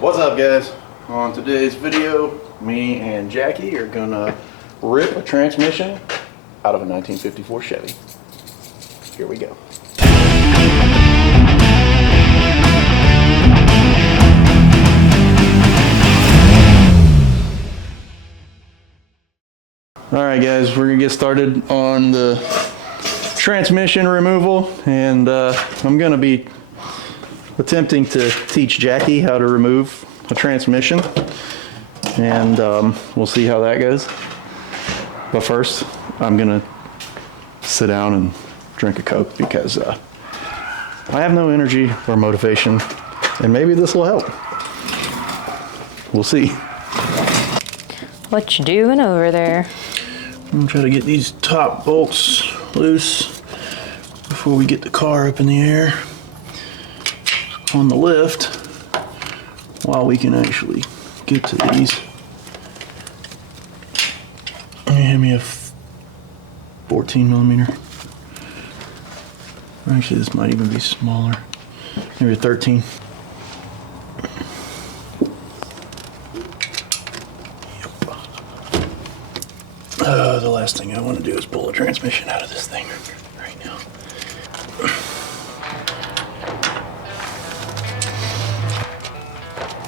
What's up, guys? On today's video, me and Jackie are gonna rip a transmission out of a 1954 Chevy. Here we go. All right, guys, we're gonna get started on the transmission removal, and I'm gonna be attempting to teach Jackie how to remove a transmission, and we'll see how that goes. But first, I'm gonna sit down and drink a Coke because I have no energy or motivation, and maybe this will help. We'll see. What you doing over there? I'm gonna try to get these top bolts loose before we get the car up in the air on the lift, while we can actually get to these. Hand me a 14 millimeter. Actually, this might even be smaller. Maybe a 13. The last thing I want to do is pull a transmission out of this thing right now.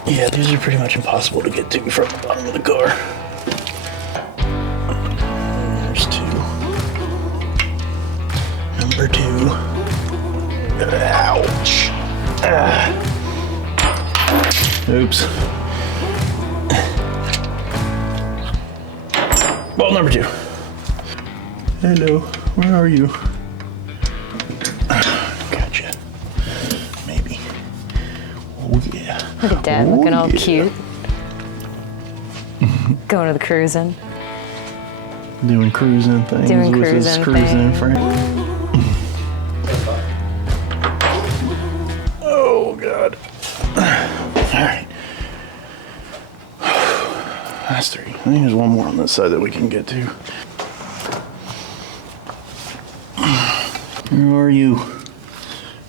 Yeah, these are pretty much impossible to get to from the bottom of the car. There's two. Number two. Ouch. Oops. Bolt number two. Hello, where are you? Gotcha. Maybe. Oh yeah. Look at Dad looking all cute. Going to the cruising. Doing cruising things with his cruising friend. Oh God. Alright. That's three. I think there's one more on this side that we can get to. Where are you?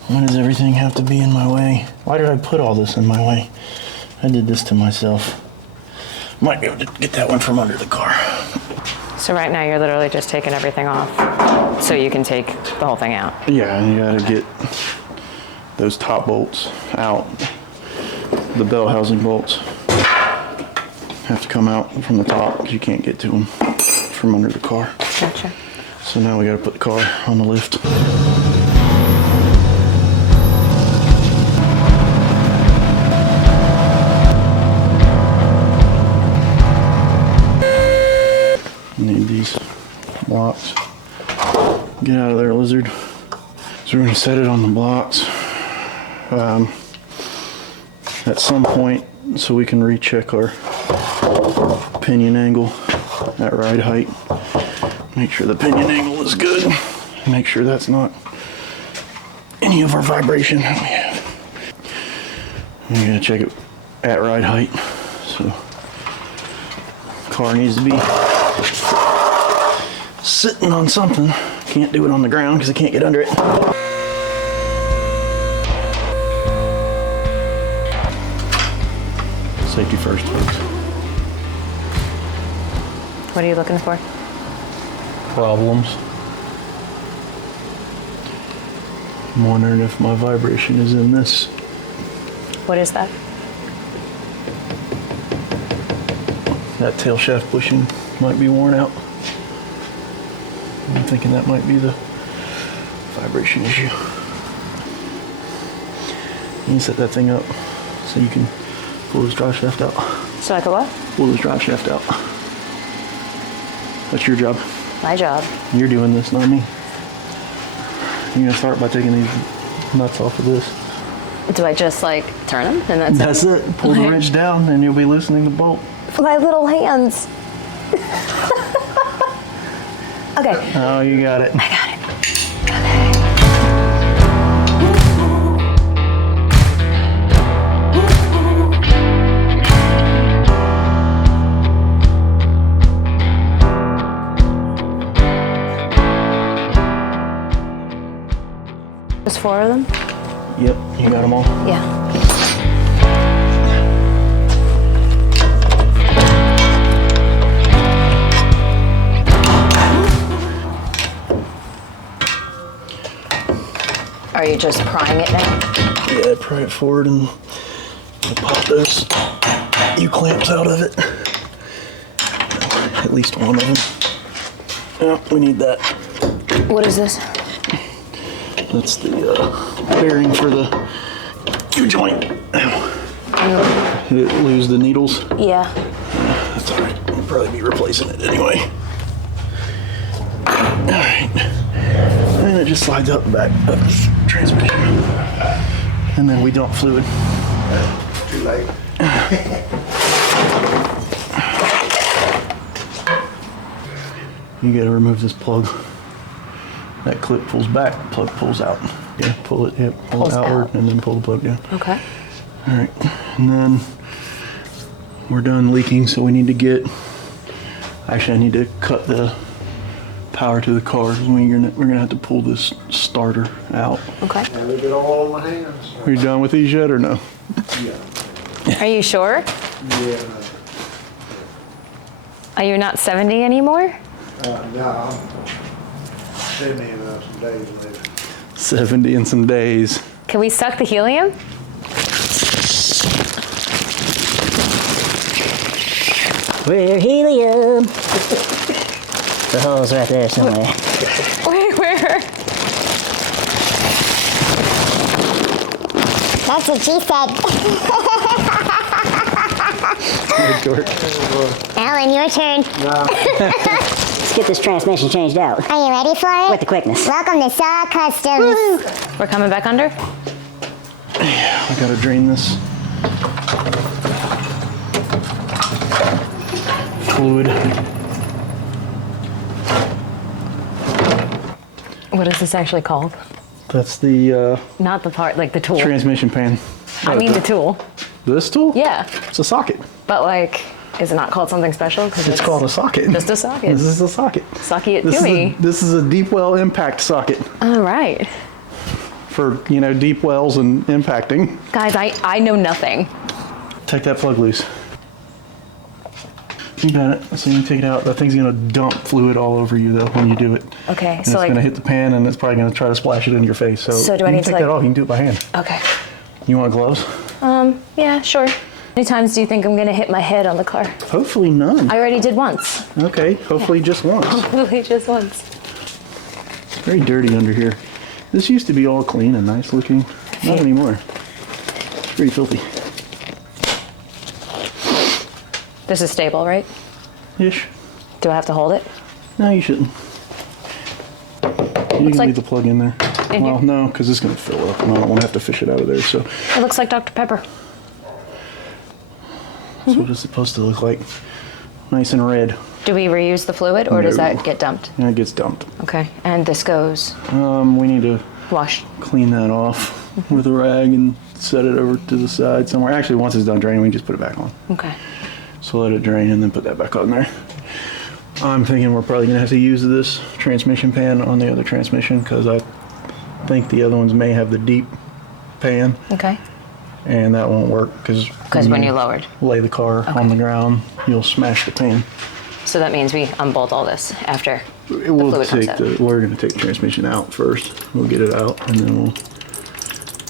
Why does everything have to be in my way? Why did I put all this in my way? I did this to myself. Might be able to get that one from under the car. So right now you're literally just taking everything off so you can take the whole thing out. Yeah, and you gotta get those top bolts out. The bell housing bolts have to come out from the top because you can't get to them from under the car. Gotcha. So now we gotta put the car on the lift. Need these blocks. Get out of there, lizard. So we're gonna set it on the blocks at some point so we can recheck our pinion angle at ride height. Make sure the pinion angle is good. Make sure that's not any of our vibration that we have. We're gonna check it at ride height. So car needs to be sitting on something. Can't do it on the ground because I can't get under it. Safety first, folks. What are you looking for? Problems. I'm wondering if my vibration is in this. What is that? That tail shaft bushing might be worn out. I'm thinking that might be the vibration issue. You can set that thing up so you can pull this drive shaft out. So I could what? Pull this drive shaft out. That's your job. My job. You're doing this, not me. You're gonna start by taking these nuts off of this. Do I just like turn them and That's it? Pull the wrench down and you'll be loosening the bolt. My little hands. Okay. Oh, you got it. I got it. There's 4 of them? Yep, you got them all? Yeah. just prying it now? Yeah, pry it forward and pop those U-clamps out of it. At least one of them. Yeah, we need that. What is this? That's the bearing for the U-joint. Did it lose the needles? Yeah. That's all right. We'll probably be replacing it anyway. All right. And it just slides out the back of the transmission. And then we dump fluid. Too late. You gotta remove this plug. That clip pulls back, plug pulls out. Yeah, pull it Pulls outward out. and then pull the plug down. Okay. All right, and then we're done leaking, so we need to get, actually I need to cut the power to the car. We're gonna have to pull this starter out. Okay. I leave it all in my hands. Are you done with these yet or no? Yeah. Are you sure? Yeah. Are you not 70 anymore? No, I'm 70 in some days later. 70 and some days. Can we suck the helium? We're helium. The hole's right there somewhere. Where? That's what she said. Alan, your turn. Let's get this transmission changed out Are you ready for it? with the quickness. Welcome to S.A.W. Kustomz. We're coming back under? I gotta drain this fluid. What is this actually called? That's the Not the part, like the tool. transmission pan. I mean the tool. This tool? Yeah, It's a socket. but like, is it not called something special? Because It's called a socket. just a socket. This is a socket. Sucky it This to is me. this is a deep well impact socket All right. for, deep wells and impacting. Guys, I know nothing. Take that plug loose. You got it. So you can take it out. That thing's gonna dump fluid all over you though when you do it. Okay, And so it's like, gonna hit the pan and it's probably gonna try to splash it in your face. So, So do I you need can to, take that like- off? You can do it by hand. okay. You want gloves? Yeah, sure. How many times do you think I'm gonna hit my head on the car? Hopefully none. I already did once. Okay. Hopefully just once. Literally just once. Very dirty under here. This used to be all clean and nice looking. Not anymore. It's pretty filthy. This is stable, right? Ish. Do I have to hold it? No, you shouldn't. You can like- leave the plug in there. In Well, here? no, because it's going to fill up and I don't want to have to fish it out of there. So It looks like Dr. Pepper. that's what it's supposed to look like. Nice and red. Do we reuse the fluid or does No. that get dumped? And it gets dumped. Okay, and this goes We need to washed. clean that off with a rag and set it over to the side somewhere. Actually, once it's done draining, we can just put it back on. Okay. So let it drain and then put that back on there. I'm thinking we're probably gonna have to use this transmission pan on the other transmission because I think the other ones may have the deep pan Okay. and that won't work because When you lowered. lay the car on the ground, you'll smash the pan. So that means we unbolt all this after It will fluid comes take out. we're gonna take the transmission out first. We'll get it out and then we'll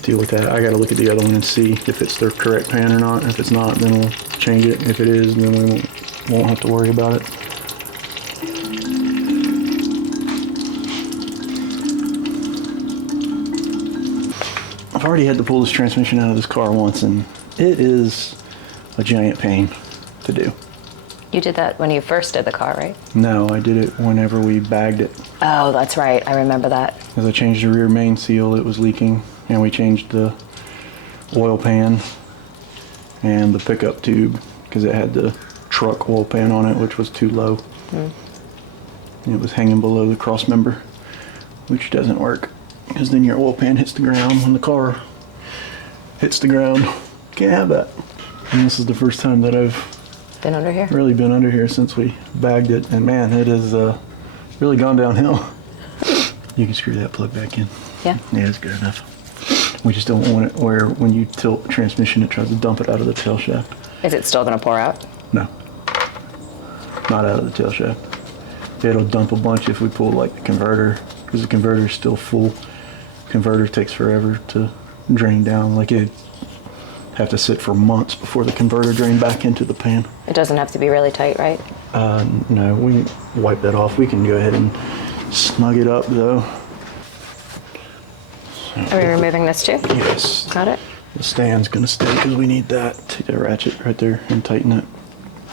deal with that. I gotta look at the other one and see if it's the correct pan or not. If it's not, then we'll change it. If it is, then we won't have to worry about it. I've already had to pull this transmission out of this car once and it is a giant pain to do. You did that when you first did the car, right? No, I did it whenever we bagged it. Oh, that's right. I remember that. As I changed the rear main seal, it was leaking, and we changed the oil pan and the pickup tube because it had the truck oil pan on it, which was too low. And it was hanging below the cross member, which doesn't work because then your oil pan hits the ground when the car hits the ground. Can't have that. And this is the first time that I've Been under here? really been under here since we bagged it, and man, it has really gone downhill. You can screw that plug back in. Yeah. Yeah, it's good enough. We just don't want it where when you tilt the transmission, it tries to dump it out of the tail shaft. Is it still gonna pour out? No, not out of the tail shaft. It'll dump a bunch if we pull like the converter, because the converter is still full. converter takes forever to drain down. Like it'd have to sit for months before the converter drained back into the pan. It doesn't have to be really tight, right? No, we can wipe that off. We can go ahead and snug it up though. Are we removing this too? Yes. Got it. The stand's gonna stay because we need that. Take that ratchet right there and tighten it.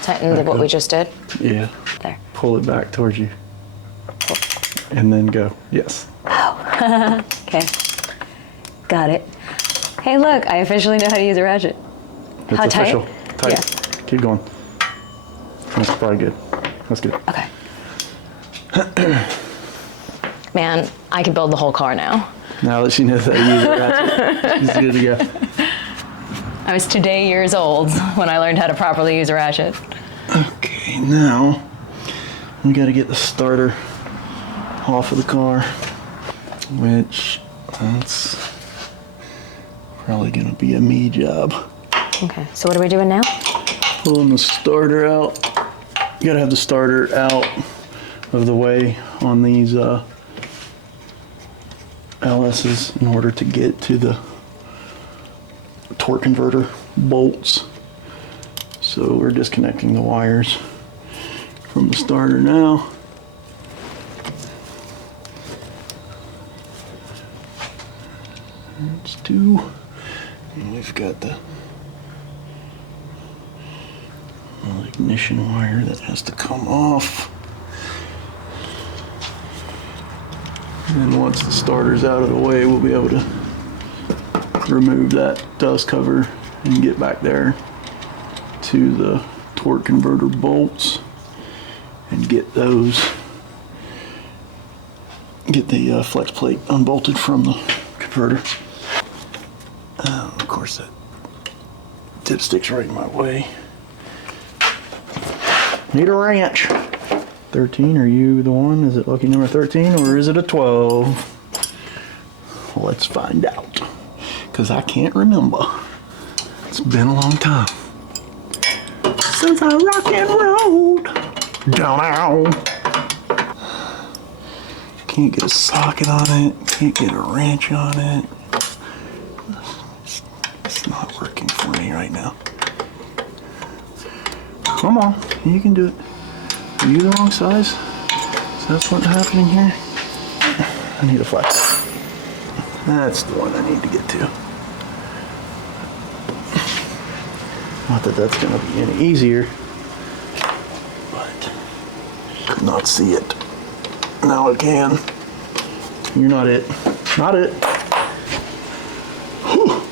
Tighten what we just did? Yeah. There. Pull it back towards you. And then go. Yes. Okay. Got it. Hey, look, I officially know how to use a ratchet. It's How tight? official. Tight. Yeah. Keep going. That's probably good. That's good. Okay. Man, I could build the whole car now. Now that she knows how to use a ratchet, she's good to go. I was today years old when I learned how to properly use a ratchet. Okay, now we got to get the starter off of the car, which that's probably going to be a me job. Okay, so what are we doing now? Pulling the starter out. You got to have the starter out of the way on these LS's in order to get to the torque converter bolts. So we're disconnecting the wires from the starter now. That's two. And we've got the ignition wire that has to come off. And then once the starter's out of the way, we'll be able to remove that dust cover and get back there to the torque converter bolts and get the flex plate unbolted from the converter. Of course, that dipstick's right in my way. Need a wrench. 13, are you the one? Is it lucky number 13 or is it a 12? Let's find out. Because I can't remember. It's been a long time since I rock and rolled. Down. Can't get a socket on it. Can't get a wrench on it. It's not working for me right now. Come on, you can do it. Are you the wrong size? So that's what's happening here. I need a flat. That's the one I need to get to. Not that that's going to be any easier, but could not see it. Now I can. You're not it. Not it. Whew.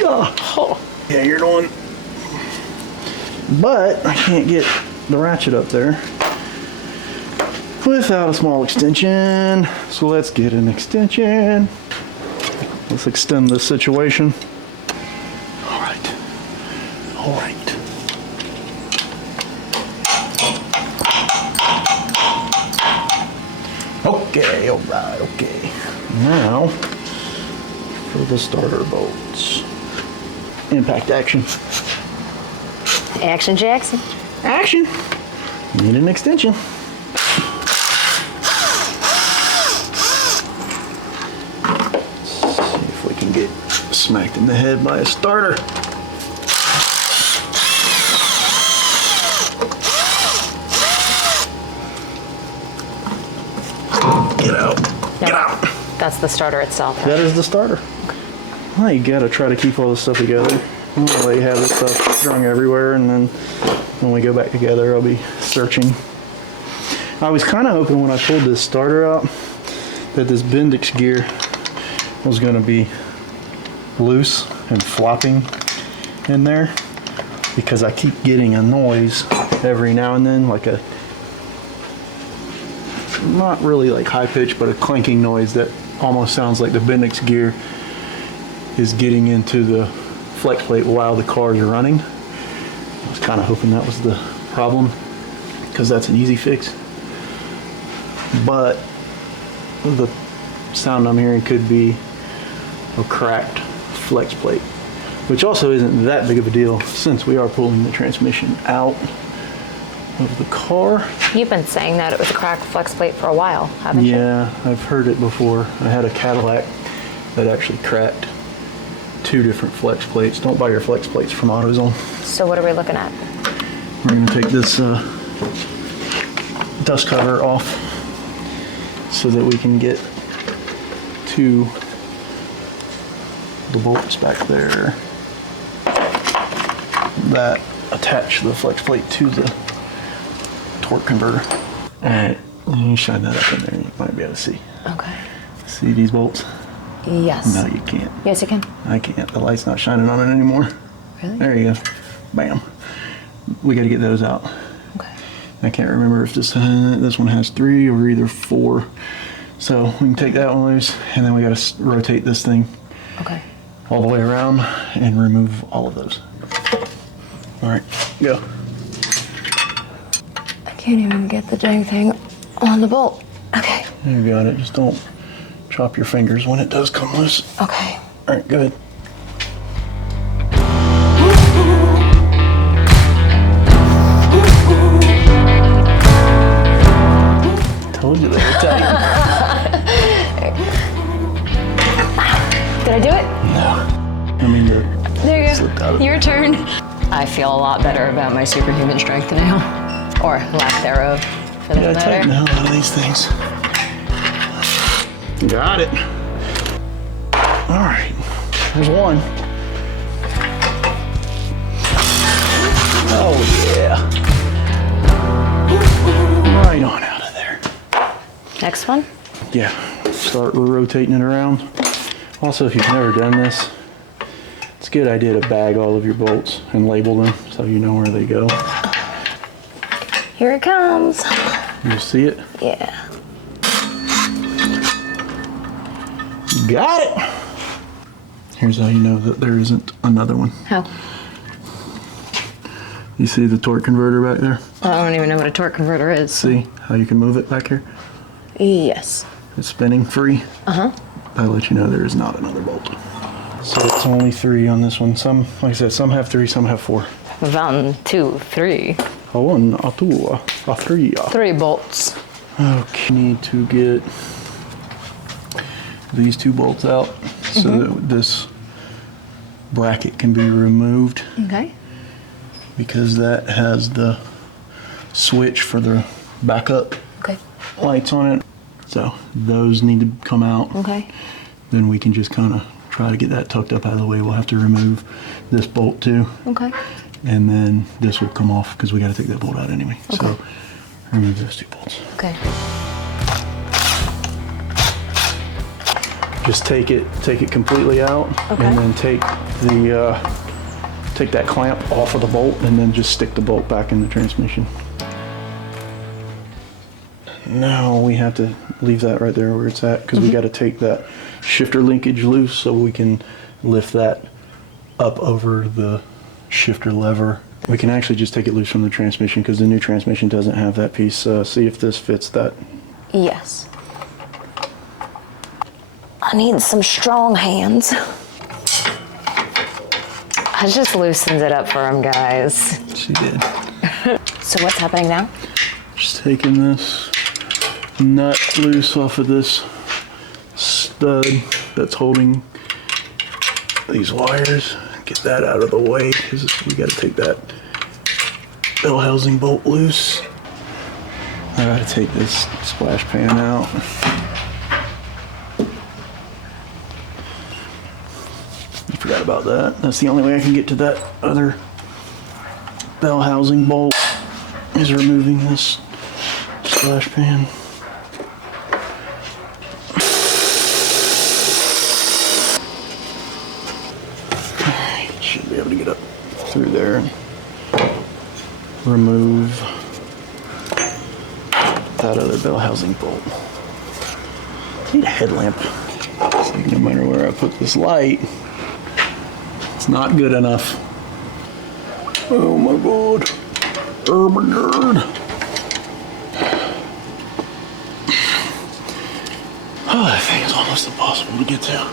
Yeah. Oh. Yeah, you're the one. But I can't get the ratchet up there without a small extension. So let's get an extension. Let's extend this situation. All right. All right. Okay, all right, okay. Now for the starter bolts. Impact action. Action, Jackson. Action. Need an extension. Let's see if we can get smacked in the head by a starter. Get out. Get out. That's the starter itself. Right? That is the starter. Well, you gotta try to keep all this stuff together. Well, you have this stuff strung everywhere, and then when we go back together, I'll be searching. I was kind of hoping when I pulled this starter out that this Bendix gear was going to be loose and flopping in there, because I keep getting a noise every now and then, like a, not really like high pitch, but a clanking noise that almost sounds like the Bendix gear is getting into the flex plate while the car is running. I was kind of hoping that was the problem, because that's an easy fix. But the sound I'm hearing could be a cracked flex plate, which also isn't that big of a deal since we are pulling the transmission out of the car. You've been saying that it was a cracked flex plate for a while, haven't you? Yeah, I've heard it before. I had a Cadillac that actually cracked 2 different flex plates. Don't buy your flex plates from AutoZone. So what are we looking at? We're gonna take this dust cover off so that we can get to the bolts back there that attach the flex plate to the torque converter. All right, you shine that up in there, you might be able to see. Okay. See these bolts? Yes. No, you can't. Yes, you can. I can't. The light's not shining on it anymore. Really? There you go. Bam. We got to get those out. Okay. I can't remember if this one has 3 or either 4. So we can take that one loose, and then we got to rotate this thing Okay. all the way around and remove all of those. All right, go. I can't even get the dang thing on the bolt. Okay. You got it. Just don't chop your fingers when it does come loose. Okay. All right, good. Told you they were tight. Did I do it? No. I mean, There slipped you out of go. Your turn. I feel a lot better about my superhuman strength now. Or lack thereof, for that gotta tighten the matter. hell out of these things. Got it. All right, there's one. Oh yeah. Right on out of there. Next one? Yeah, start rotating it around. Also, if you've never done this, it's a good idea to bag all of your bolts and label them so you know where they go. Here it comes. You see it? Yeah. Got it! Here's how you know that there isn't another one. How? You see the torque converter back there? I don't even know what a torque converter is. See how you can move it back here? Yes. It's spinning free. Uh-huh. That'll let you know there is not another bolt. So it's only 3 on this one. Some, like I said, some have 3, some have 4. 1, 2, 3. A 1, a 2, a 3. 3 bolts. Okay, need to get these 2 bolts out so that this bracket can be removed, Okay. because that has the switch for the backup Okay. lights on it. So those need to come out. Okay. Then we can just kind of try to get that tucked up out of the way. We'll have to remove this bolt too. Okay. And then this will come off because we got to take that bolt out anyway. Okay. So remove those 2 bolts. Okay. Just take it completely out, Okay. and then take that clamp off of the bolt, and then just stick the bolt back in the transmission. Now we have to leave that right there where it's at, because we got to take that shifter linkage loose so we can lift that up over the shifter lever. We can actually just take it loose from the transmission because the new transmission doesn't have that piece. See if this fits that. Yes. I need some strong hands. I just loosened it up for him, guys. She did. So what's happening now? Just taking this nut loose off of this stud that's holding these wires. Get that out of the way because we got to take that bell housing bolt loose. I got to take this splash pan out. I forgot about that. That's the only way I can get to that other bell housing bolt, is removing this splash pan. Should be able to get up through there and remove that other bell housing bolt. I need a headlamp. So no matter where I put this light, it's not good enough. Oh my god. Oh my god. Oh, that thing is almost impossible to get to.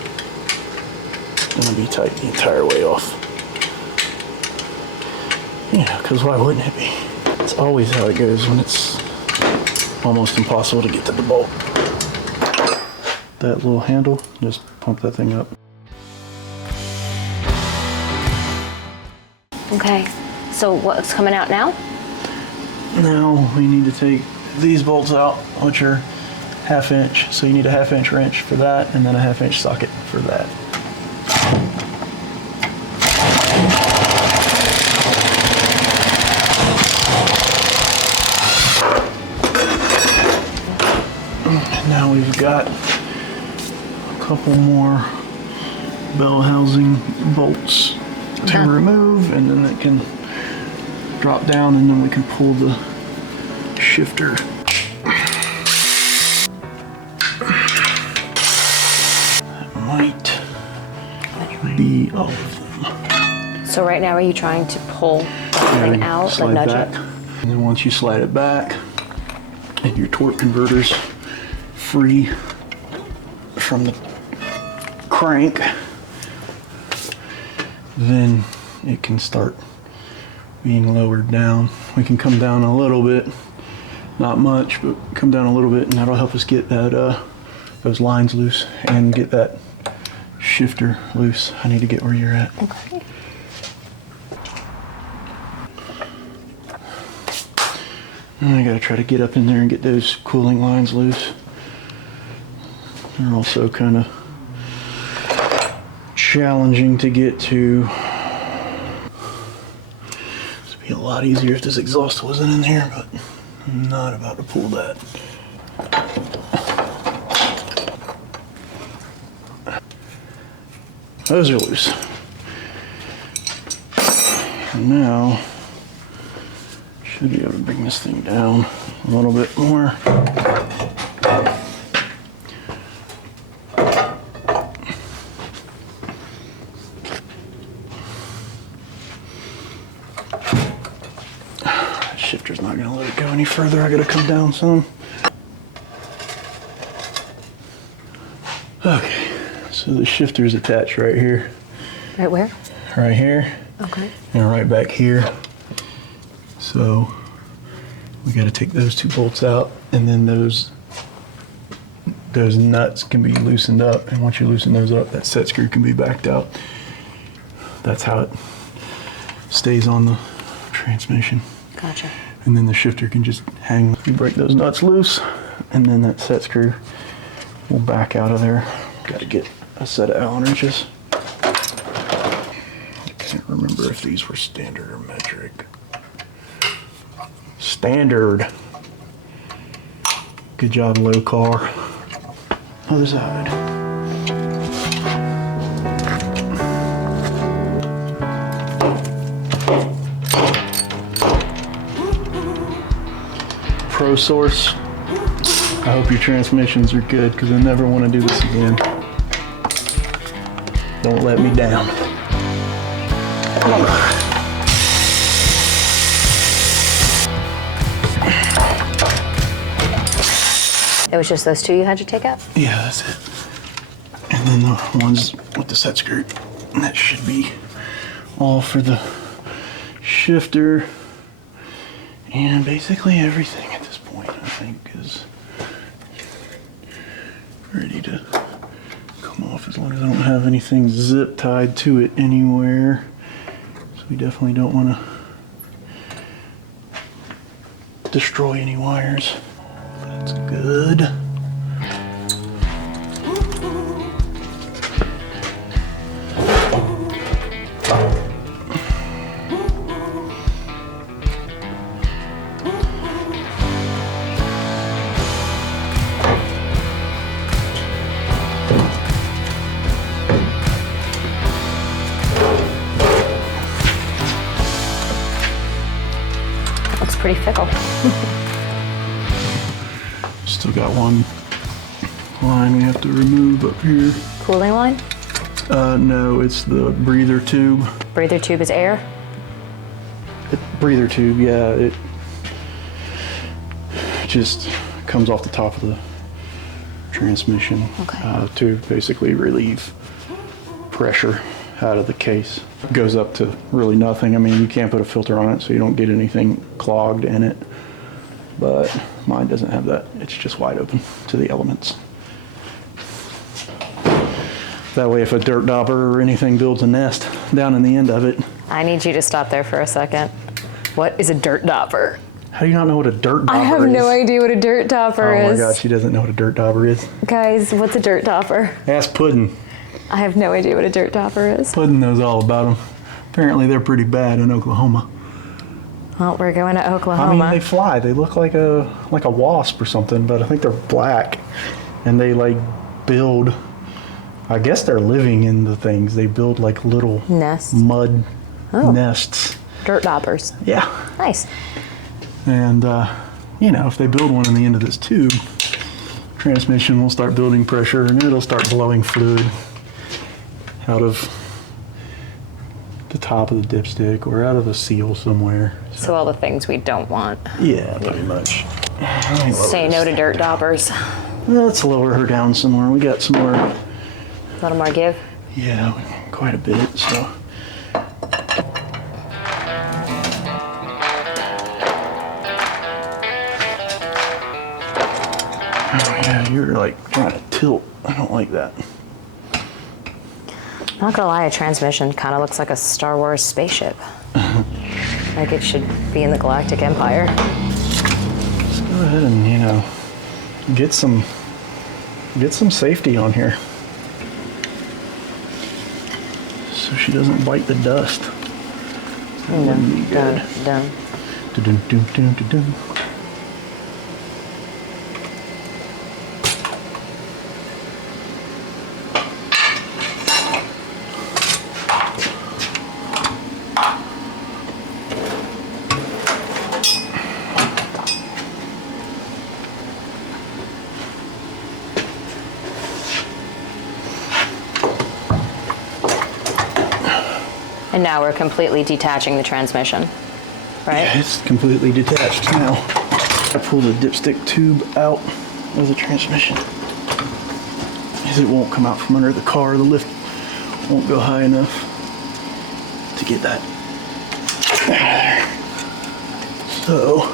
It's gonna be tight the entire way off. Yeah, because why wouldn't it be? It's always how it goes when it's almost impossible to get to the bolt. That little handle, just pump that thing up. Okay, so what's coming out now? Now we need to take these bolts out, which are 1/2 inch. So you need a 1/2 inch wrench for that, and then a 1/2 inch socket for that. And now we've got a couple more bell housing bolts to remove, and then it can drop down, and then we can pull the shifter. That might be all of them. So right now, are you trying to pull the thing out, like Slide nudge back. it? And then once you slide it back, and your torque converter's free from the crank, then it can start being lowered down. We can come down a little bit, not much, but come down a little bit, and that'll help us get that those lines loose and get that shifter loose. I need to get where you're at. Okay. And I gotta try to get up in there and get those cooling lines loose. They're also kind of challenging to get to. It'd be a lot easier if this exhaust wasn't in here, but I'm not about to pull that. Those are loose. And now, should be able to bring this thing down a little bit more. Shifter's not gonna let it go any further. I gotta come down some. Okay, so the shifter's attached right here. Right where? Right here. Okay. And right back here. So we gotta take those two bolts out, and then those nuts can be loosened up. And once you loosen those up, that set screw can be backed out. That's how it stays on the transmission. Gotcha. And then the shifter can just hang. You break those nuts loose, and then that set screw will back out of there. Got to get a set of Allen wrenches. I can't remember if these were standard or metric. Standard. Good job, low car. Other side. Pro Source. I hope your transmissions are good, because I never want to do this again. Don't let me down. It was just those two you had to take out? Yeah, that's it. And then the ones with the set screw. And that should be all for the shifter. And basically everything at this point, I think, is ready to come off, as long as I don't have anything zip tied to it anywhere. So we definitely don't want to destroy any wires. That's good. Looks pretty fickle. Still got one line we have to remove up here. Cooling line? No, it's the breather tube. Breather tube is air? Breather tube, yeah. It just comes off the top of the transmission. Okay. To basically relieve pressure out of the case. It goes up to really nothing. I mean, you can't put a filter on it, so you don't get anything clogged in it. But mine doesn't have that. It's just wide open to the elements. That way if a dirt dauber or anything builds a nest down in the end of it. I need you to stop there for a second. What is a dirt dauber? How do you not know what a dirt dauber is? I have no idea what a dirt dauber Oh is. my God, she doesn't know what a dirt dauber is. Guys, what's a dirt dauber? Ask Puddin'. I have no idea what a dirt dauber is. Puddin' knows all about them. Apparently they're pretty bad in Oklahoma. Well, we're going to I Oklahoma. mean, they fly. They look like a wasp or something, but I think they're black. And they like build, I guess they're living in the things. They build like little Nests. mud Oh. nests. Dirt daubers. Yeah. Nice. And, you know, if they build one in the end of this tube, transmission will start building pressure and it'll start blowing fluid out of the top of the dipstick or out of the seal somewhere. So all the things we don't want. Yeah, pretty much. Say no to dirt daubers. Let's lower her down some more. We got some more. A little more give. Yeah, quite a bit, so. Oh yeah, you're like trying to tilt. I don't like that. Not gonna lie, a transmission kind of looks like a Star Wars spaceship. Like it should be in the Galactic Empire. Let's go ahead and, you know, get some safety on here. So she doesn't bite the dust. That wouldn't be good. Done. Dun-dun-dun-dun-dun-dun. And now we're completely detaching the transmission, right? Yeah, it's completely detached now. I pull the dipstick tube out of the transmission because it won't come out from under the car. The lift won't go high enough to get that there. So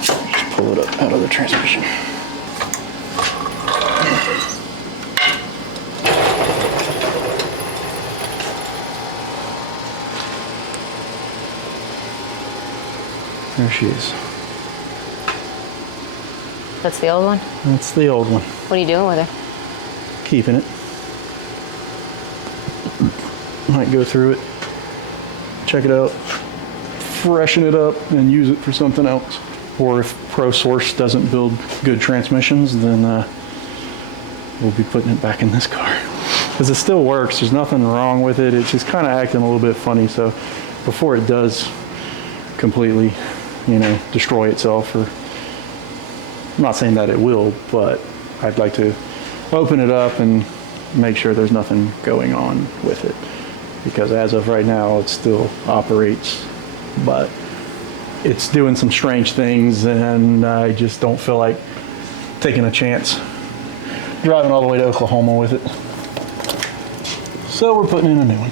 just pull it up out of the transmission. There she is. That's the old one? That's the old one. What are you doing with her? Keeping it. Might go through it, check it out, freshen it up, and use it for something else. Or if ProSource doesn't build good transmissions, then we'll be putting it back in this car. Because it still works, there's nothing wrong with it, it's just kind of acting a little bit funny, so before it does completely, you know, destroy itself, or I'm not saying that it will, but I'd like to open it up and make sure there's nothing going on with it. Because as of right now, it still operates, but it's doing some strange things, and I just don't feel like taking a chance driving all the way to Oklahoma with it. So we're putting in a new one.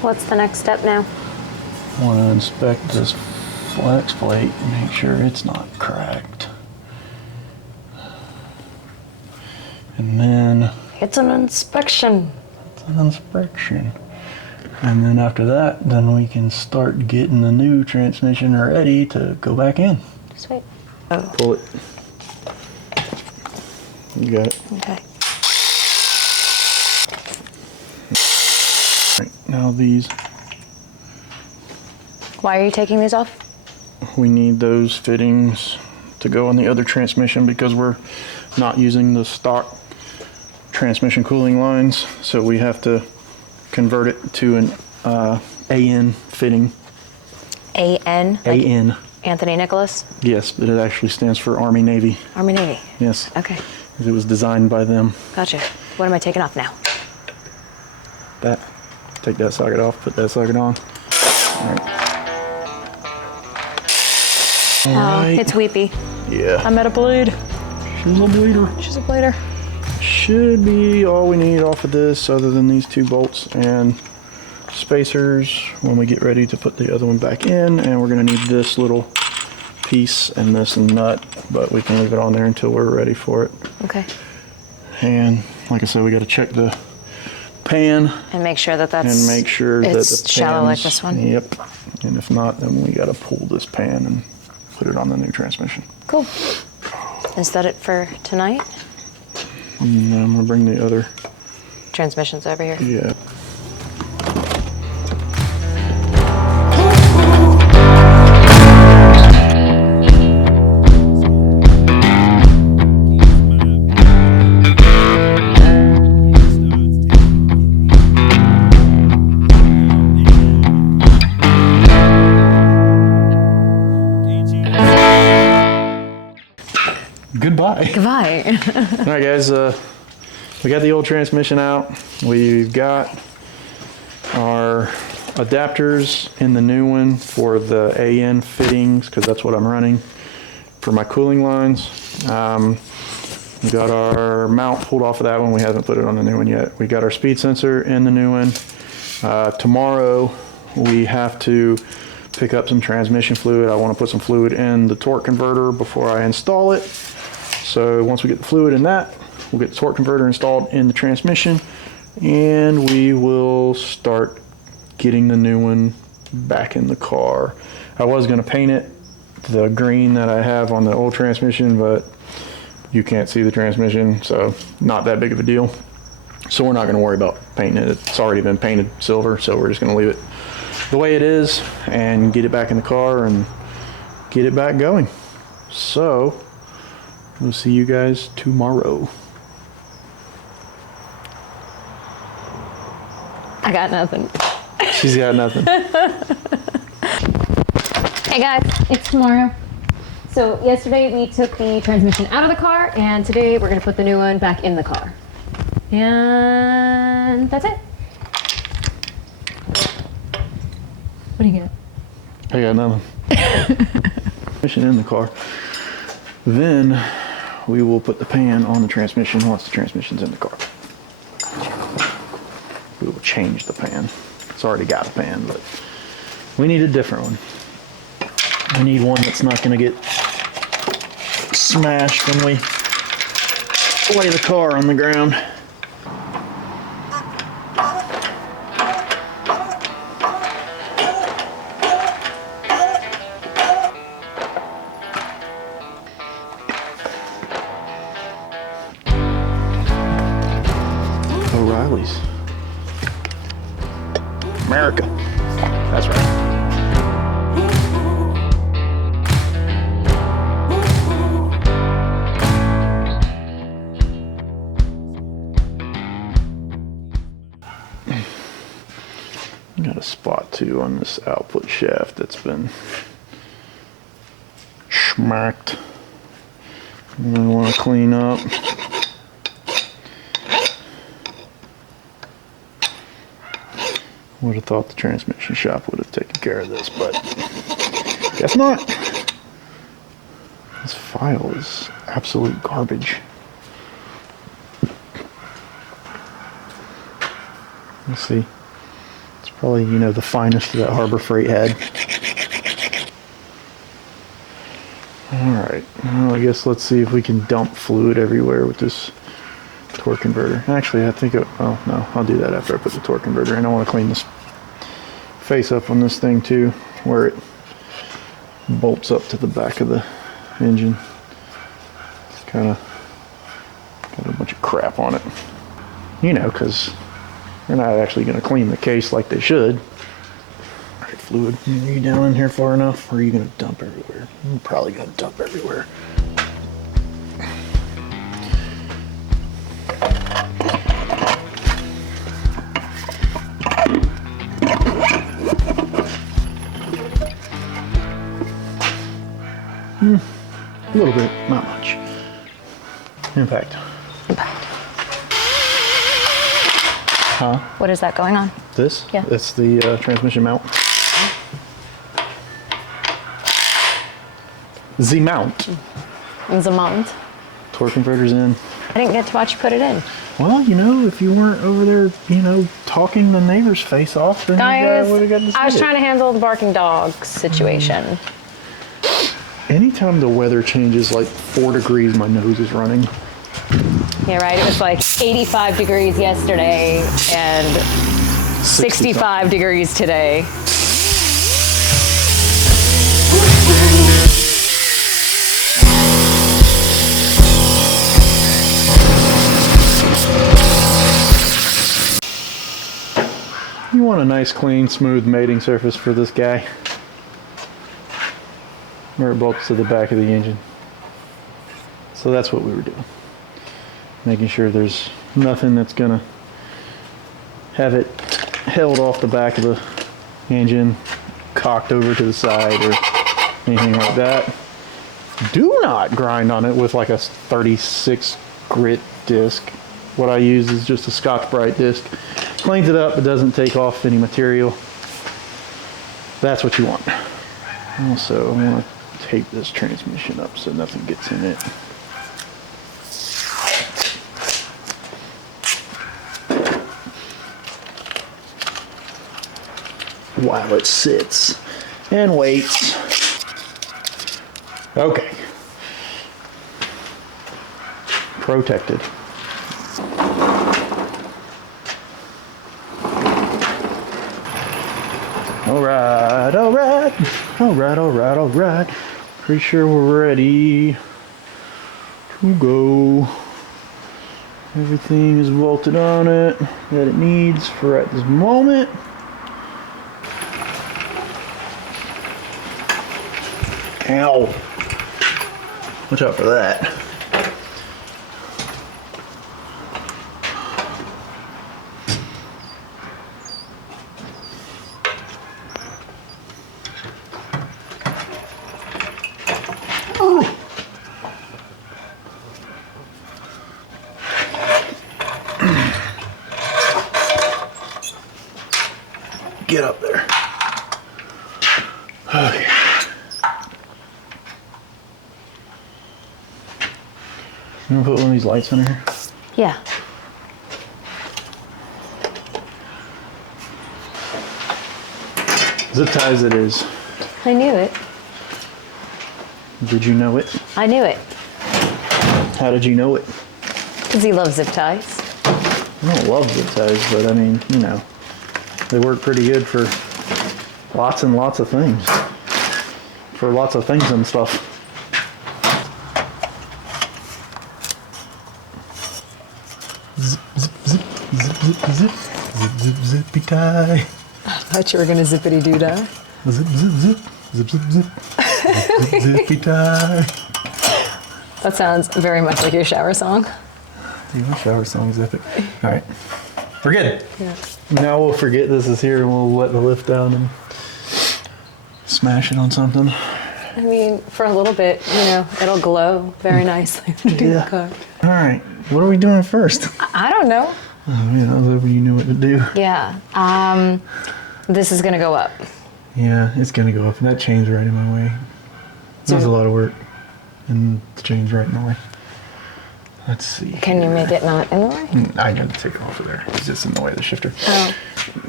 What's the next step now? I want to inspect this flex plate and make sure it's not cracked. And then It's an inspection. an inspection. And then after that, then we can start getting the new transmission ready to go back in. Sweet. Pull it. You got it. Okay. Right, now these, Why are you taking these off? we need those fittings to go on the other transmission because we're not using the stock transmission cooling lines, so we have to convert it to an AN fitting. AN? Like AN. Anthony Nicholas? Yes, but it actually stands for Army Navy. Army Navy. Yes. Okay. It was designed by them. Gotcha. What am I taking off now? That. Take that socket off, put that socket on. All right. It's weepy. Yeah. I'm at a bleed. She's a bleeder. She's a bleeder. Should be all we need off of this other than these two bolts and spacers when we get ready to put the other one back in, and we're going to need this little piece and this nut, but we can leave it on there until we're ready for it. Okay. And like I said, we got to check the pan And make sure that that's and make sure that it's the shallow like pan's- this one. Yep. And if not, then we got to pull this pan and put it on the new transmission. Cool. Is that it for tonight? And then I'm gonna bring the other. Transmissions over here. Yeah. Goodbye. Goodbye. All right, guys. We got the old transmission out. We've got our adapters in the new one for the AN fittings, because that's what I'm running for my cooling lines. We got our mount pulled off of that one. We haven't put it on the new one yet. We got our speed sensor in the new one. Tomorrow we have to pick up some transmission fluid. I want to put some fluid in the torque converter before I install it. So once we get the fluid in that, we'll get the torque converter installed in the transmission, and we will start getting the new one back in the car. I was going to paint it the green that I have on the old transmission, but you can't see the transmission, so not that big of a deal. So we're not going to worry about painting it. It's already been painted silver, so we're just going to leave it the way it is and get it back in the car and get it back going. So we'll see you guys tomorrow. I got nothing. She's got nothing. Hey guys, it's tomorrow. So yesterday we took the transmission out of the car, and today we're gonna put the new one back in the car. And that's it. What do you get? I got nothing. Transmission in the car. Then we will put the pan on the transmission once the transmission's in the car. We will change the pan. It's already got a pan, but we need a different one. We need one that's not going to get smashed when we lay the car on the ground. O'Reilly's. America. That's right. Got a spot too on this output shaft that's been schmacked. I want to clean up. Would have thought the transmission shop would have taken care of this, but guess not. This file is absolute garbage. Let's see. It's probably, you know, the finest that Harbor Freight had. Alright, well, I guess let's see if we can dump fluid everywhere with this torque converter. Actually, I think oh no, I'll do that after I put the torque converter in. I want to clean this face up on this thing too, where it bolts up to the back of the engine. It's kind of got a bunch of crap on it. You know, because they're not actually going to clean the case like they should. All right, fluid, are you down in here far enough, or are you going to dump everywhere? I'm probably going to dump everywhere. A little bit, not much. Impact. Huh? What is that going on? This? Yeah. That's the transmission mount. The mount. It's a mount. Torque converter's in. I didn't get to watch you put it in. Well, you know, if you weren't over there, you know, talking the neighbor's face off, then you would have got to see I was it. trying to handle the barking dog situation. Anytime the weather changes like 4 degrees, my nose is running. Yeah, right. It was like 85 degrees yesterday and 65 degrees today. You want a nice, clean, smooth mating surface for this guy. Where it bolts to the back of the engine. So that's what we were doing. Making sure there's nothing that's gonna have it held off the back of the engine, cocked over to the side or anything like that. Do not grind on it with like a 36 grit disc. What I use is just a Scotch-Brite disc. Cleans it up, it doesn't take off any material. That's what you want. Also, I'm gonna tape this transmission up so nothing gets in it. While it sits and waits. Okay. Protected. Alright, alright. Alright, alright, alright. Pretty sure we're ready to go. Everything is bolted on it that it needs for at this moment. Ow. Watch out for that. Oh. Get up there. Okay. You want to put one of these lights under here? Yeah. Zip ties it is. I knew it. Did you know it? I knew it. How did you know it? Because he loves zip ties. I don't love zip ties, but I mean, you know, they work pretty good for lots and lots of things. For lots of things and stuff. Zip, zip, zip, zip, zip, zip, zip, zip, zippy tie. I thought you were going to zippity doo dah. Zip, zip, zip, zip, zip, zip, zip, zippy tie. That sounds very much like your shower song. Dude, my shower song is epic. All right, we're good. Yeah. Now we'll forget this is here and we'll let the lift down and smash it on something. I mean, for a little bit, you know, it'll glow very nicely under the car. All right, what are we doing first? I don't know. Oh, man, I was hoping you knew what to do. Yeah. This is going to go up. Yeah, it's gonna go up, and that chain's right in my way. That was a lot of work, and the chain's right in the way. Let's see. Can you make it not in the way? I gotta take it off of there. It's just in the way of the shifter. Oh.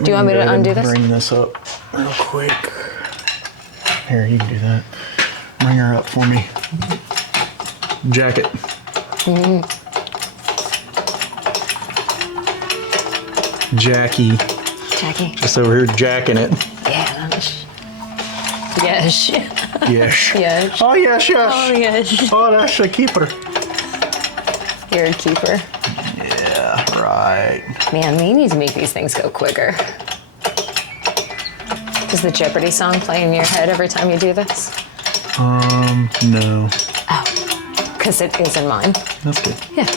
Do you want me to undo this? Bring this up real quick. Here, you can do that. Bring her up for me. Jacket. Jackie. Jackie. Just over here jacking it. Yeah. Yes. Yes. Yes. Oh, yes, yes. Oh, yes. Oh, that's a keeper. You're a keeper. Yeah, right. Man, we need to make these things go quicker. Does the Jeopardy song play in your head every time you do this? No. Oh, because it is in mine. That's good. Yeah.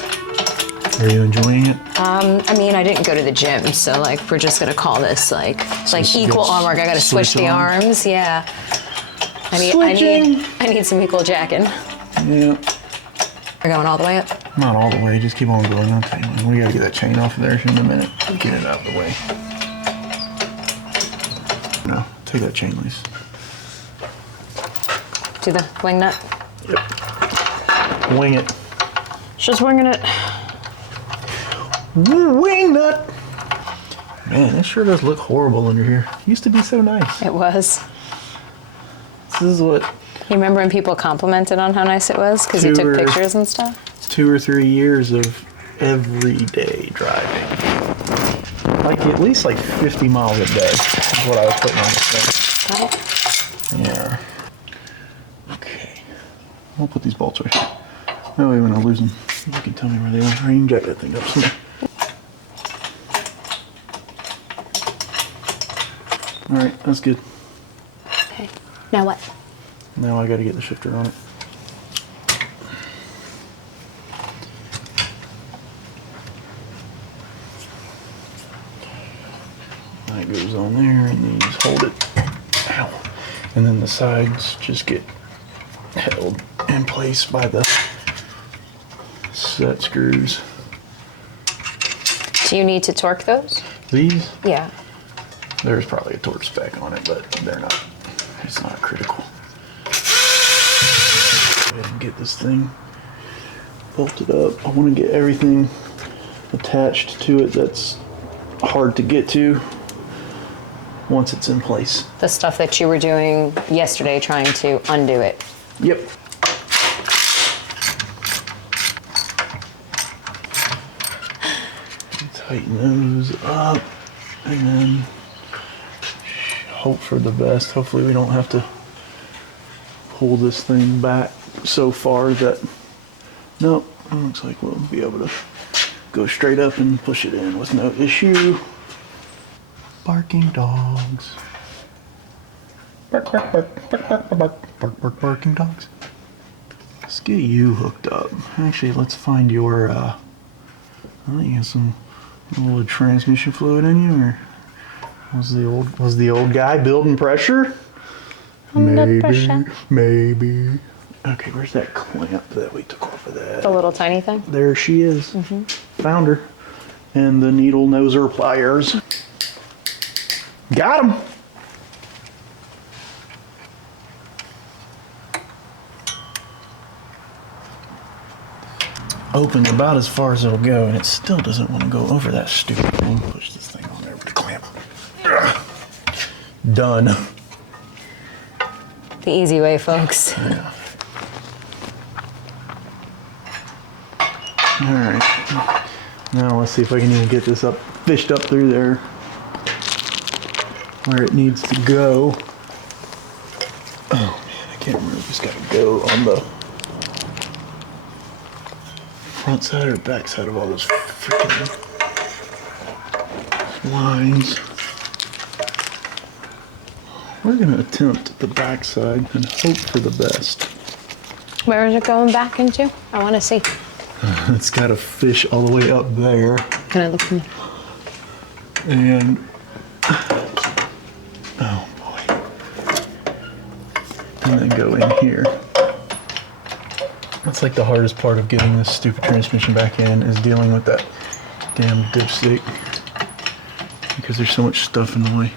Are you enjoying it? I mean, I didn't go to the gym, so like we're just gonna call this like you equal gotta arm work. I gotta switch switch the arms. arms. Yeah. I need some equal jacking. Yeah. We're going all the way up. Not all the way, just keep on going. Okay, we gotta get that chain off of there in a minute. Get it out of the way. No, take that chain loose. Do the wing nut. Yep. Wing it. Just winging it. Wing nut. Man, this sure does look horrible under here. Used to be so nice. It was. This is what You remember when people complimented on how nice it was because you took Tour. pictures and stuff? 2 or 3 years of everyday driving. Like at least like 50 miles a day is what I was putting on this thing. Got it. Yeah. Okay. I'll put these bolts right here. That way when I lose them, you can tell me where they are. I can jack that thing up somewhere. Alright, that's good. Okay. Now what? Now I gotta get the shifter on it. That goes on there and then you just hold it. Ow. And then the sides just get held in place by the set screws. Do you need to torque those? These, Yeah. there's probably a torque spec on it, but they're not, it's not critical. Go ahead and get this thing bolted up. I want to get everything attached to it that's hard to get to once it's in place. The stuff that you were doing yesterday trying to undo it. Yep. Tighten those up and then hope for the best. Hopefully we don't have to pull this thing back so far that, nope, it looks like we'll be able to go straight up and push it in with no issue. Barking dogs. Bark, bark, bark, bark, bark, bark, bark, bark, barking dogs. Let's get you hooked up. Actually, let's find your, I think you have some little transmission fluid in you, or was the old guy building pressure? Under pressure. Maybe. Okay, where's that clamp that we took off of that? The little tiny thing? There she is. Found her. And the needle noser pliers. Got him. Opened about as far as it'll go, and it still doesn't want to go over that stupid thing. Push this thing on there with the clamp. Ugh. Done. The easy way, folks. Yeah. All right. Now let's see if I can even get this up, fished up through there where it needs to go. Oh man, I can't remember if it's got to go on the front side or back side of all those freaking lines. We're gonna attempt the back side and hope for the best. Where is it going back into? I want to see. It's got to fish all the way up there. Can I look from And oh boy. And then go in here. That's like the hardest part of getting this stupid transmission back in, is dealing with that damn dipstick. Because there's so much stuff in the way.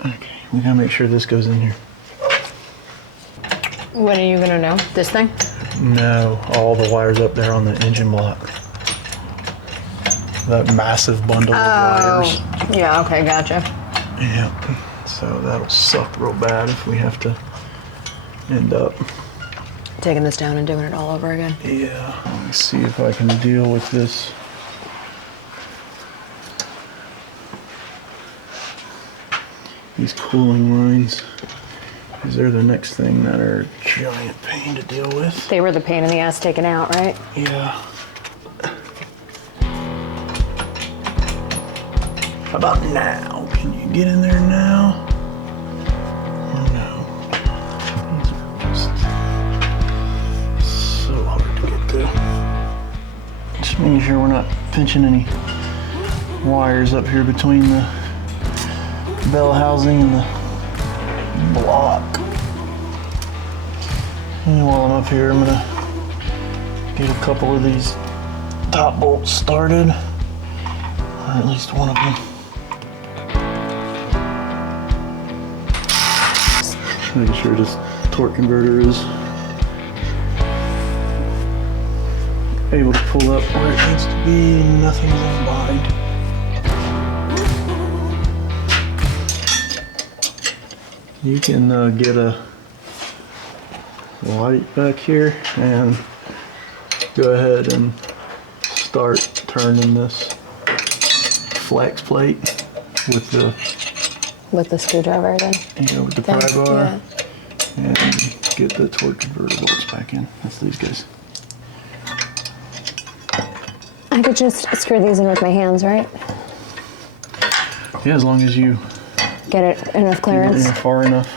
Okay, we gotta make sure this goes in here. When are you gonna know? This thing? No, all the wires up there on the engine block. That massive bundle of wires. Yeah, okay, gotcha. Yeah, so that'll suck real bad if we have to end up. Taking this down and doing it all over again. Yeah, let me see if I can deal with this. These cooling lines, because they're the next thing that are a giant pain to deal with. They were the pain in the ass taken out, right? Yeah. How about now? Can you get in there now? Or no? These are just so hard to get through. Just making sure we're not pinching any wires up here between the bell housing and the block. And while I'm up here, I'm gonna get a couple of these top bolts started, or at least one of them. Making sure this torque converter is able to pull up where it needs to be, nothing's in bind. You can get a light back here and go ahead and start turning this flex plate with the screwdriver then. with the pry bar and get the torque converter bolts back in. That's these guys. I could just screw these in with my hands, right? Yeah, as long as you Get it enough clearance. get it far enough.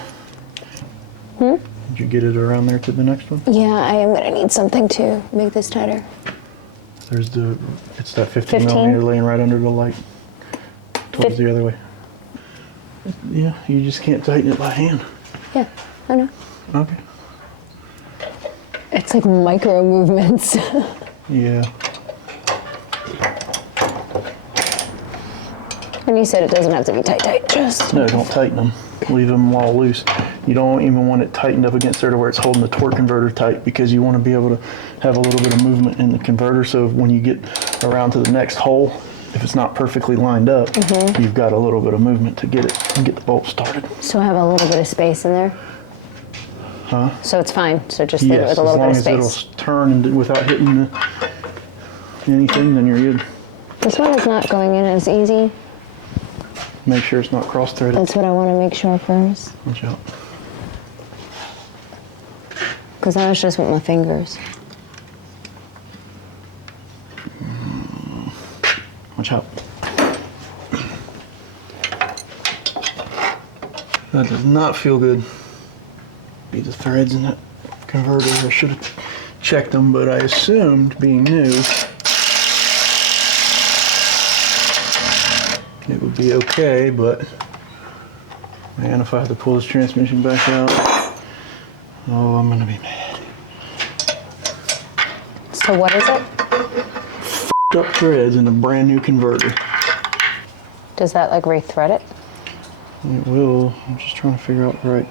Did you get it around there to the next one? Yeah, I am gonna need something to make this tighter. There's it's that 15 15? millimeter laying right under the light. Towards the other way. Yeah, you just can't tighten it by hand. Yeah, I know. Okay. It's like micro movements. Yeah. And you said it doesn't have to be tight, just. No, don't tighten them. Leave them all loose. You don't even want it tightened up against there to where it's holding the torque converter tight, because you want to be able to have a little bit of movement in the converter, so when you get around to the next hole, if it's not perfectly lined up, you've got a little bit of movement to get it and get the bolt started. So I have a little bit of space in there? Huh? So it's fine, so just leave it Yes, with a as little long bit of as space. it'll turn without hitting anything, then you're good. This one is not going in as easy. Make sure it's not cross-threaded. That's what I want to make sure first. Watch out. Because I was just with my fingers. Watch out. That does not feel good. Be the threads in that converter. I should have checked them, but I assumed, being new, it would be okay, but man, if I have to pull this transmission back out, oh, I'm gonna be mad. So what is it? Up threads in a brand new converter. Does that like rethread it? It will. I'm just trying to figure out the right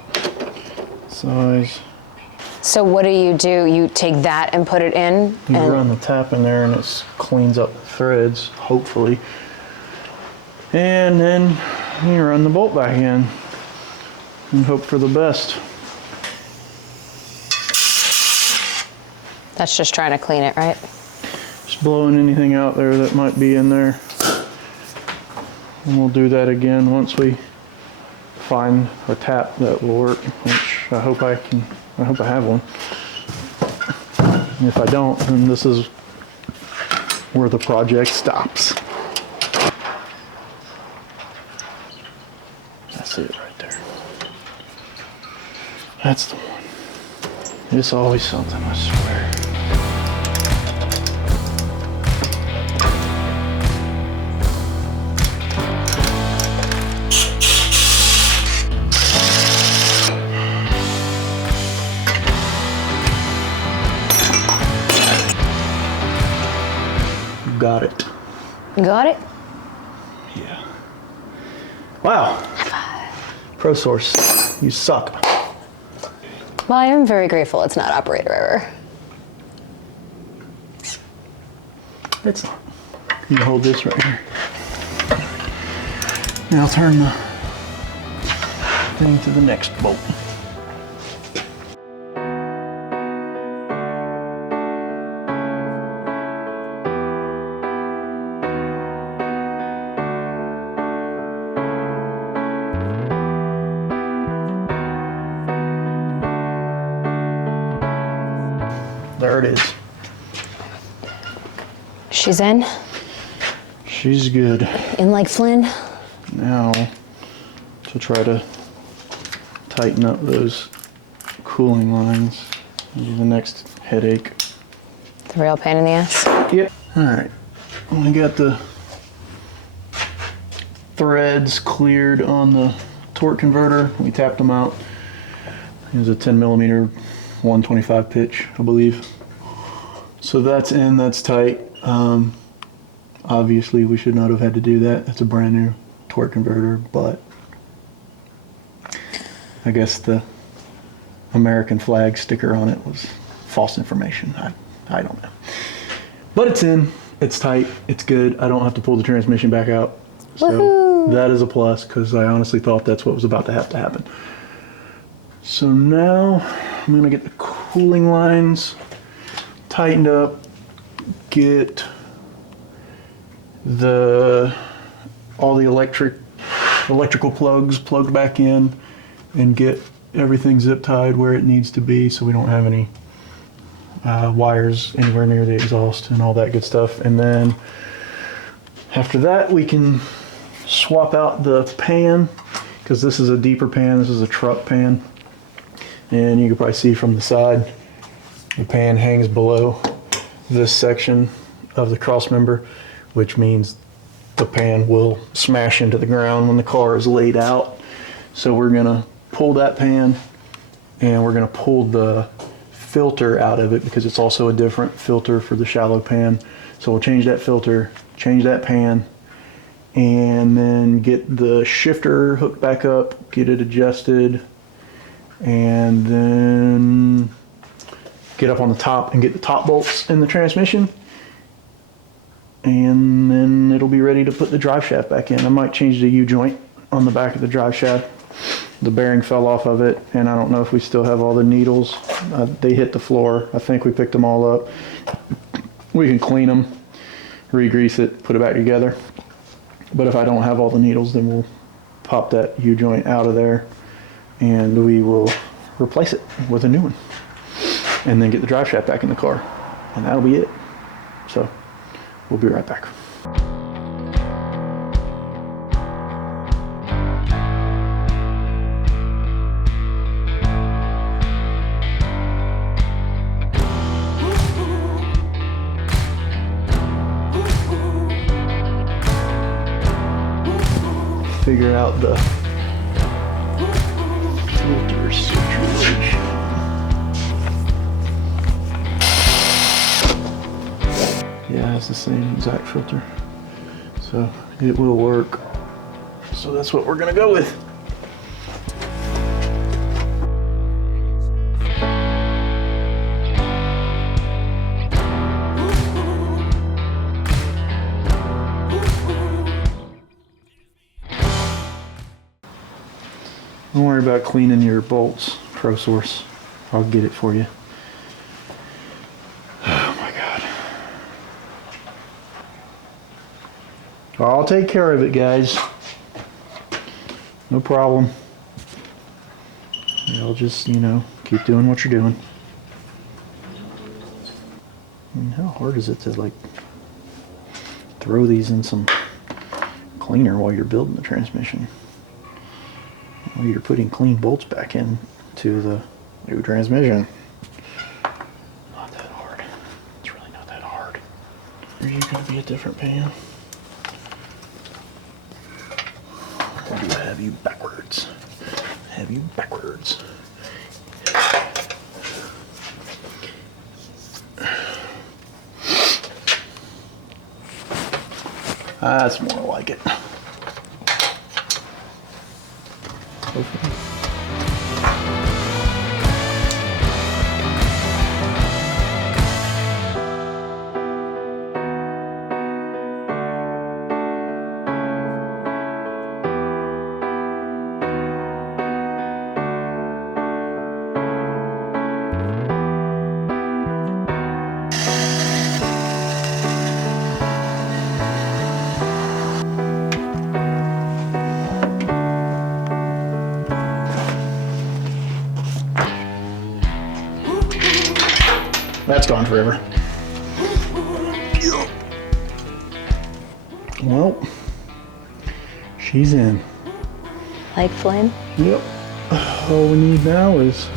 size. So what do? You take that and put it in? You And run the tap in there and it cleans up the threads, hopefully. And then you run the bolt back in and hope for the best. that's just trying to clean it, right? Just blowing anything out there that might be in there. And we'll do that again once we find a tap that will work, which I hope I have one. And if I don't, then this is where the project stops. That's it right there. That's the one. It's always something, I swear. Got it. You got it? Yeah. Wow. Pro Source, you suck. Well, I am very grateful it's not operator error. It's not. You can hold this right here. Now turn the thing to the next bolt. There it is. She's in? She's good. In like Flynn? Now, to try to tighten up those cooling lines. This is the next headache. The real pain in the ass? Yep. All right. We got the threads cleared on the torque converter. We tapped them out. It was a 10 millimeter 125 pitch, I believe. So that's in, that's tight. Obviously we should not have had to do that. It's a brand new torque converter, but I guess the American flag sticker on it was false information. I don't know. But it's in, it's tight, it's good. I don't have to pull the transmission back out. So Woohoo! that is a plus, because I honestly thought that's what was about to happen. So now I'm gonna get the cooling lines tightened up, get all the electrical plugs plugged back in and get everything zip tied where it needs to be so we don't have any wires anywhere near the exhaust and all that good stuff. And then after that we can swap out the pan, because this is a deeper pan, this is a truck pan, and you can probably see from the side the pan hangs below this section of the cross member, which means the pan will smash into the ground when the car is laid out. So we're gonna pull that pan and we're gonna pull the filter out of it, because it's also a different filter for the shallow pan. So we'll change that filter, change that pan, and then get the shifter hooked back up, get it adjusted, and then get up on the top and get the top bolts in the transmission, and then it'll be ready to put the drive shaft back in. I might change the U-joint on the back of the drive shaft. The bearing fell off of it, and I don't know if we still have all the needles. They hit the floor. I think we picked them all up. We can clean them, re-grease it, put it back together. But if I don't have all the needles, then we'll pop that U-joint out of there and we will replace it with a new one, and then get the drive shaft back in the car, and that'll be it. So we'll be right back. Figure out the filter situation. Yeah, it's the same exact filter, so it will work. So that's what we're gonna go with. Don't worry about cleaning your bolts, ProSource. I'll get it for you. Oh my God. I'll take care of it, guys. No problem. Y'all just, you know, keep doing what you're doing. I mean, how hard is it to, like, throw these in some cleaner while you're building the transmission? Well, you're putting clean bolts back in to the new transmission. Not that hard. It's really not that hard. Are you gonna be a different pan? Or do I have you backwards? I have you backwards. That's more like it. Hopefully. That's gone forever. Well, she's in. Like flame? Yep. All we need now is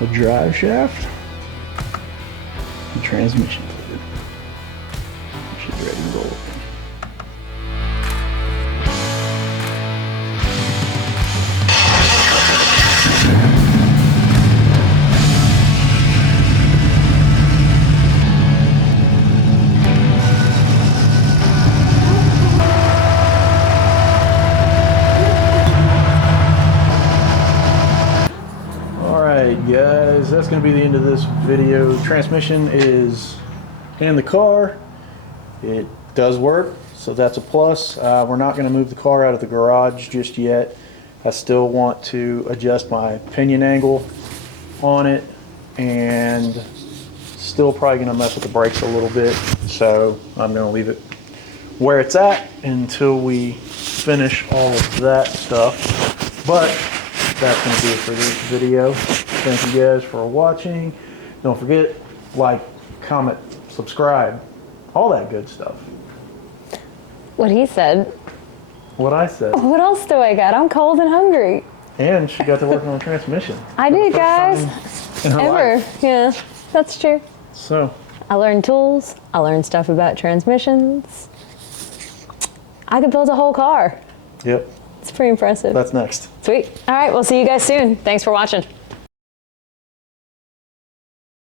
a drive shaft and transmission fluid. She's ready to roll. Guys, that's going to be the end of this video. Transmission is in the car. It does work, so that's a plus. We're not going to move the car out of the garage just yet. I still want to adjust my pinion angle on it and still probably gonna mess with the brakes a little bit. So I'm gonna leave it where it's at until we finish all of that stuff. But that's gonna be it for this video. Thank you guys for watching. Don't forget, like, comment, subscribe, all that good stuff. What he said. What I said. What else do I got? I'm cold and hungry. And she got to work on the transmission. I did, guys. In her Ever. life. Yeah, that's true. So, I learned tools. I learned stuff about transmissions. I could build a whole car. yep, It's pretty impressive. that's next. Sweet. All right, we'll see you guys soon. Thanks for watching.